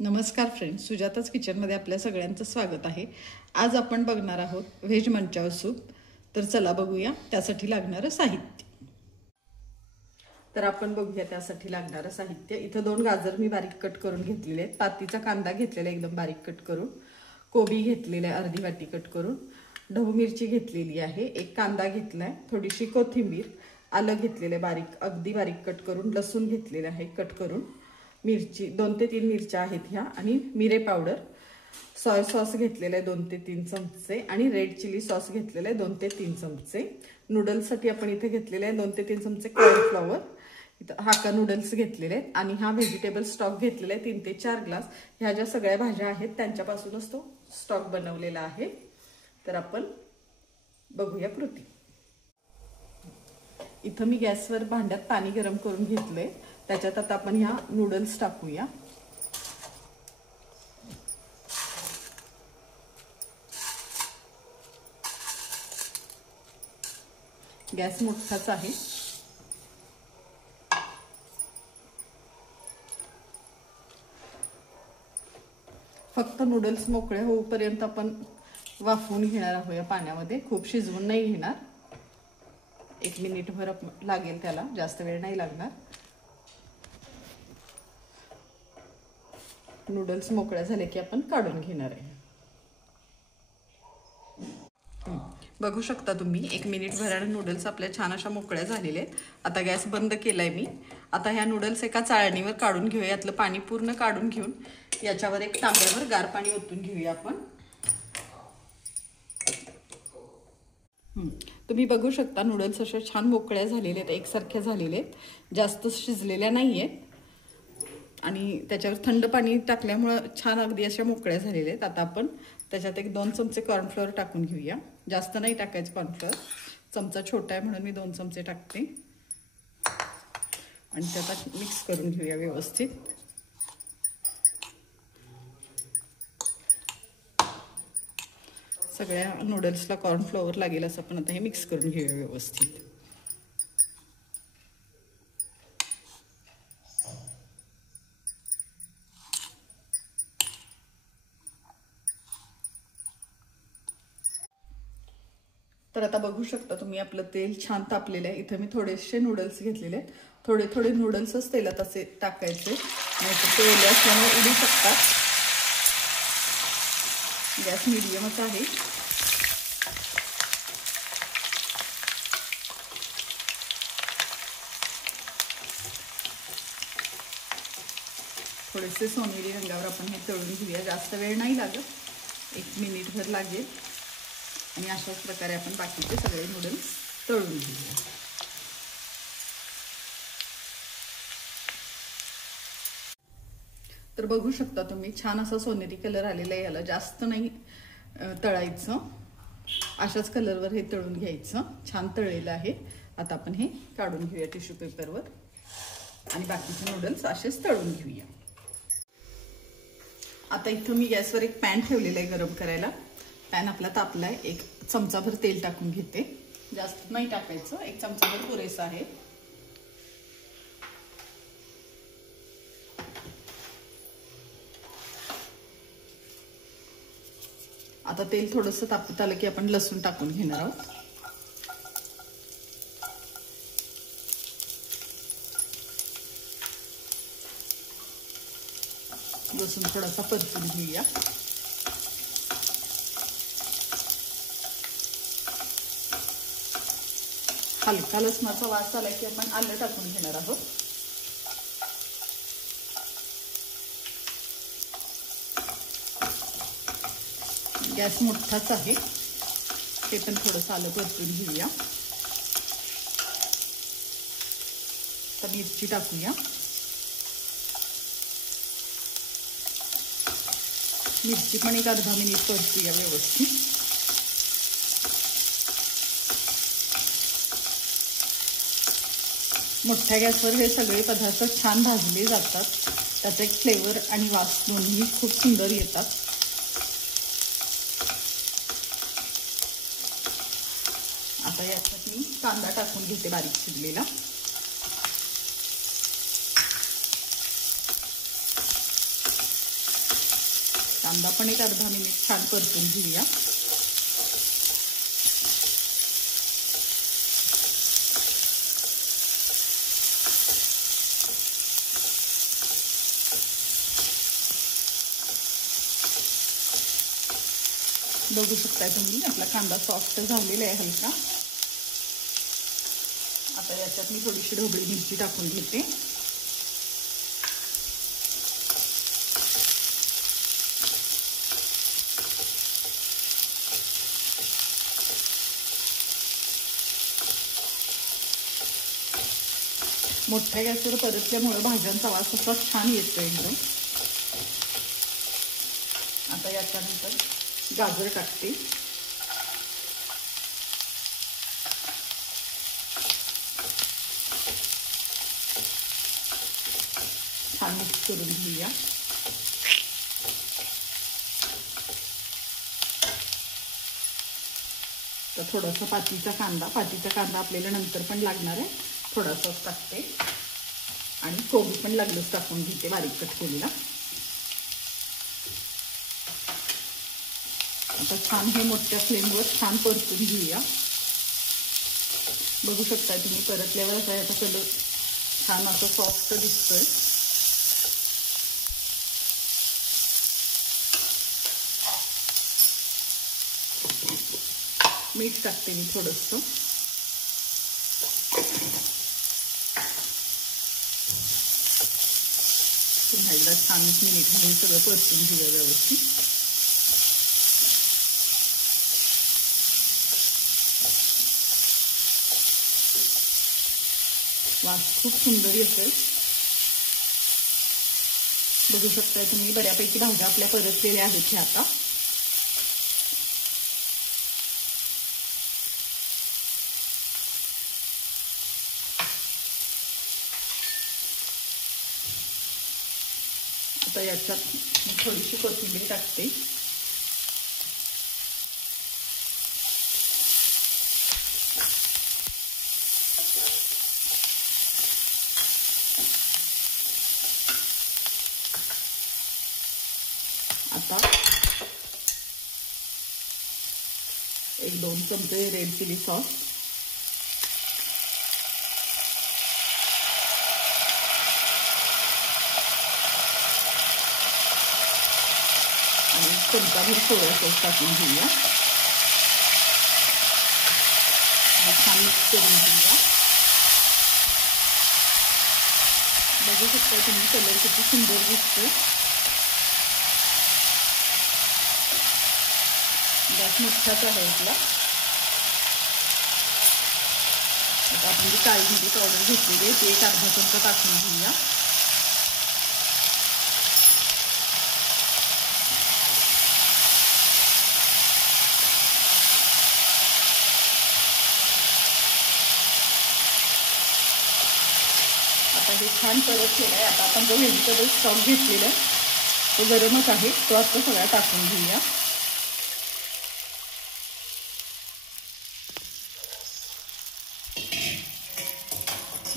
नमस्कार फ्रेंड्स, सुजाताच किचनमध्ये आपल्या सगळ्यांचं स्वागत आहे। आज आपण बघणार आहोत व्हेज मंचाव सूप। तर चला बघूया त्यासाठी लागणारं साहित्य। तर आपण बघूया त्यासाठी लागणारं साहित्य। इथं 2 गाजर मी बारीक कट करून घेतलेले आहेत, पातीचा कांदा घेतलेला एकदम बारीक कट करून, कोबी घेतलेला आहे अर्धी वाटी कट करून, ढबू मिरची घेतलेली आहे, एक कांदा घेतलाय, थोडीशी कोथिंबीर, आलं घेतलेले बारीक अगदी बारीक कट करून, लसूण घेतलेला आहे कट करून, मिरची 2 ते 3 मिरच्या आहेत ह्या, आणि मिरे पावडर, सोय सॉस घेतलेला आहे 2 ते 3 चमचे, आणि रेड चिली सॉस घेतलेला आहे 2 ते 3 चमचे। नूडल्ससाठी आपण इथे घेतलेले आहे 2 ते 3 चमचे कॉर्नफ्लॉवर, इथं हाका नूडल्स घेतलेले आहेत, आणि हा व्हेजिटेबल स्टॉक घेतलेला आहे 3 ते 4 ग्लास। ह्या ज्या सगळ्या भाज्या आहेत त्यांच्यापासूनच तो स्टॉक बनवलेला आहे। तर आपण बघूया कृती। इथं मी गॅसवर भांड्यात पाणी गरम करून घेतलंय, त्याच्यात आता आपण ह्या नूडल्स टाकूया। गॅस मोठाच आहे। फक्त नूडल्स मोकळे होईपर्यंत आपण वाफवून घेणार आहोत या पाण्यामध्ये, खूप शिजवून नाही घेणार। 1 मिनिटभर लागेल त्याला, जास्त वेळ नाही लागणार। नूडल्स मोकळ्या झाले की आपण काढून घेणार आहे। बघू शकता तुम्ही 1 मिनिटभराने नूडल्स आपल्या छान अशा मोकळ्या झालेल्या आहेत। आता गॅस बंद केलाय मी। आता ह्या नूडल्स एका चाळणीवर काढून घेऊया, यातलं पाणी पूर्ण काढून घेऊन याच्यावर एक तांब्यावर गार पाणी ओतून घेऊया आपण। तुम्ही बघू शकता नूडल्स अशा छान मोकळ्या झालेल्या आहेत, एकसारख्या झालेल्या आहेत, जास्त शिजलेल्या नाहीयेत, आणि त्याच्यावर थंड पाणी टाकल्यामुळे छान अगदी अशा मोकळ्या झालेल्या आहेत। आता आपण त्याच्यात एक 2 चमचे कॉर्नफ्लोअर टाकून घेऊया, जास्त नाही टाकायचं कॉर्नफ्लोअर, चमचा छोटा आहे म्हणून मी 2 चमचे टाकते, आणि त्यात मिक्स करून घेऊया व्यवस्थित। सगळ्या नूडल्सला कॉर्नफ्लोअर लागेल असं आपण आता हे मिक्स करून घेऊया व्यवस्थित। तर आता बघू शकता तुम्ही आपलं तेल छान तापलेलं आहे। इथे मी थोडेसे नूडल्स घेतलेले आहेत, थोडे थोडे नूडल्सच तेलात असे टाकायचे, नाहीतर ते ओले असल्यामुळे उडू शकतात। गॅस मीडियमच आहे। थोडेसे सोनेरी रंगावर आपण हे तळून घेऊया, जास्त वेळ नाही लागत, 1 मिनिटभर लागेल, आणि अशाच प्रकारे आपण बाकीचे सगळे नूडल्स तळून घेऊया। तर बघू शकता तुम्ही छान असा सोनेरी कलर आलेला आहे, याला जास्त नाही तळायचं, अशाच कलरवर हे तळून घ्यायचं। छान तळलेलं आहे। आता आपण हे काढून घेऊया टिश्यू पेपरवर, आणि बाकीचे नूडल्स असेच तळून घेऊया। आता इथं मी गॅसवर एक पॅन ठेवलेला आहे गरम करायला। पॅन आपला तापलाय, 1 चमचाभर तेल टाकून घेते, जास्त नाही टाकायचं, 1 चमचाभर पुरेसा आहे। आता तेल थोडंसं तापत आलं की आपण लसूण टाकून घेणार आहोत। लसूण थोडासा परतून घेऊया। हलका लसणाचा वास आला की आपण आलं टाकून घेणार आहोत। गॅस मोठाच आहे, ते पण थोडंसं आलं परतून घेऊया। तर मिरची टाकूया, मिरची पण एक अर्धा मिनिट परतूया व्यवस्थित। मोठ्या गॅसवर हे सगळे पदार्थ छान भाजले जातात, त्याचा एक फ्लेवर आणि वास दोन्ही खूप सुंदर येतात। आता याच्यात मी कांदा टाकून घेते बारीक चिरलेला। कांदा पण एक अर्धा मिनिट छान परतून घेऊया. बघू शकताय तुम्ही आपला कांदा सॉफ्ट झालेला आहे हलका. आता याच्यात मी थोडीशी ढोबळी मिरची टाकून घेते. मोठ्या गॅसवर परतल्यामुळे भाज्यांचा वास असा छान येतो एकदम. आता याच्यानंतर गाजर टाकते. छान मिक्स करून घेऊया. तर थोडासा पातीचा कांदा आपल्याला नंतर पण लागणार आहे, थोडासाच टाकते. आणि कोबी पण लागलंच टाकून घेते बारीक कट केलेला. आता छान हे मोठ्या फ्लेमवर छान परतून घेऊया. बघू शकता तुम्ही परतल्यावर असा याचा कलर छान असं सॉफ्ट दिसतोय. मीठ टाकते मी थोडंसं. पुन्हा एकदा छान 1 मिनिट हे सगळं परतून घेऊया व्यवस्थित. वास खूप सुंदर येतोय. बघू शकताय तुम्ही बऱ्यापैकी भाज्या आपल्या परतलेल्या आहेत ह्या. आता आता याच्यात थोडीशी कोथिंबीर टाकते. आता 1-2 चमचे रेड चिली सॉस. आणि चमचाभर सोया सॉस टाकून घेऊया. छान मिक्स करून घेऊया. बघू शकता तुम्ही कलर किती सुंदर दिसतो. गॅस मोठाच आहे आपला. आता आपण जी काळी मिरी पावडर घेतलेली आहे ती 1 अर्धा चमचा टाकून घेऊया. आता हे छान परत केलं आहे. आता आपण जो व्हेजिटेबल स्टॉक घेतलेला आहे तो गरमच आहे, तो आता सगळा टाकून घेऊया.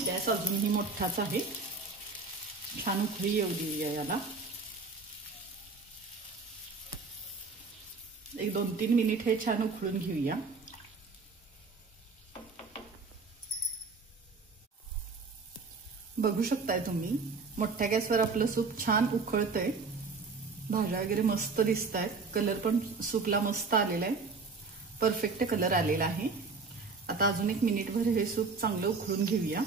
गॅस अजूनही मोठाच आहे. छान उकळी येऊ देऊया याला. 1-2-3 मिनिट हे छान उकळून घेऊया. बघू शकताय तुम्ही मोठ्या गॅसवर आपलं सूप छान उकळतंय. भाज्या वगैरे मस्त दिसत आहेत. कलर पण सूपला मस्त आलेला आहे. परफेक्ट कलर आलेला आहे. आता अजून 1 मिनिटभर हे सूप चांगलं उकळून घेऊया.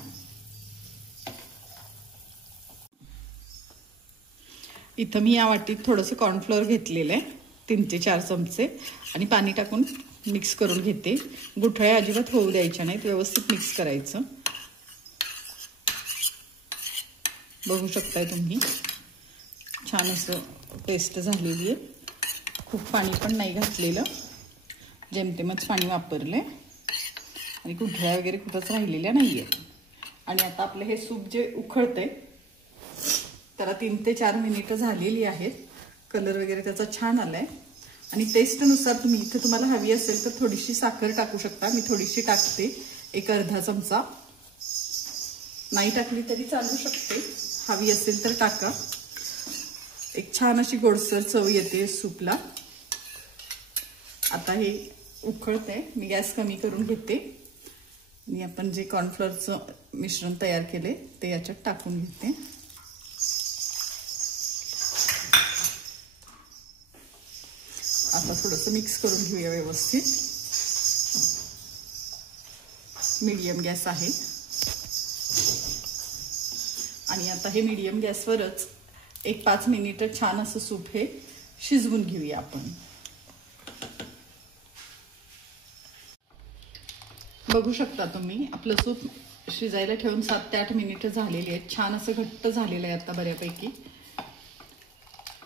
इथं मी या वाटीत थोडंसं कॉर्नफ्लोअर घेतलेलं आहे 3 ते 4 चमचे आणि पाणी टाकून मिक्स करून घेते. गुठळ्या अजिबात होऊ द्यायच्या नाहीत, व्यवस्थित मिक्स करायचं. बघू शकताय तुम्ही छान असं पेस्ट झालेली आहे. खूप पाणी पण नाही घातलेलं, जेमतेमच पाणी वापरले आणि गुठळ्या वगैरे कुठंच राहिलेल्या नाहीये. आणि आता आपलं हे सूप जे उकळतंय त्याला 3 ते 4 मिनिटं झालेली आहेत. कलर वगैरे त्याचा छान आलाय. आणि टेस्टनुसार तुम्ही इथे तुम्हाला हवी असेल तर थोडीशी साखर टाकू शकता. मी थोडीशी टाकते, 1 अर्धा चमचा. नाही टाकली तरी चालू शकते, हवी असेल तर टाका. एक छान अशी गोडसर चव येते सूपला। आता हे उकळते, मी गॅस कमी करून घेते आणि आपण जे कॉर्नफ्लोअरचं मिश्रण तयार केले ते याच्यात टाकून घेते। आता थोडंसं मिक्स करून घेऊया व्यवस्थित। मीडियम गॅस आहे आणि आता हे मीडियम गॅसवरच एक 5 मिनिटं छान असं सूप हे शिजवून घेऊया आपण। बघू शकता तुम्ही आपलं सूप शिजायला ठेवून 7 ते 8 मिनिटं झालेली आहेत। छान असं घट्ट झालेलं आहे आता बऱ्यापैकी।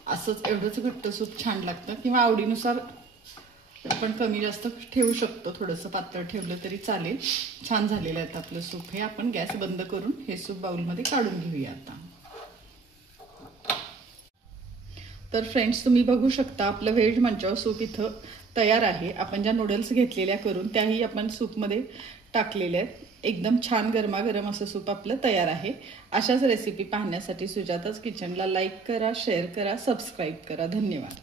असंच एवढंच घट्ट सूप छान लागतं, किंवा आवडीनुसार आपण कमी जास्त ठेवू शकतो, थोडंसं पातळ ठेवलं तरी चालेल। छान झालेलं आहे आपलं सूप हे। आपण गॅस बंद करून हे सूप बाउलमध्ये काढून घेऊया आता। तर फ्रेंड्स, तुम्ही बघू शकता आपलं व्हेज मंचाव सूप इथं तयार आहे। आपण ज्या नूडल्स घेतलेल्या करून त्याही आपण सूपमध्ये टाकलेल्या आहेत। एकदम छान गरमागरम असं सूप आपलं तयार आहे। अशाच रेसिपी पाहण्यासाठी सुजाताज किचनला लाईक करा, शेअर करा, सबस्क्राईब करा। धन्यवाद।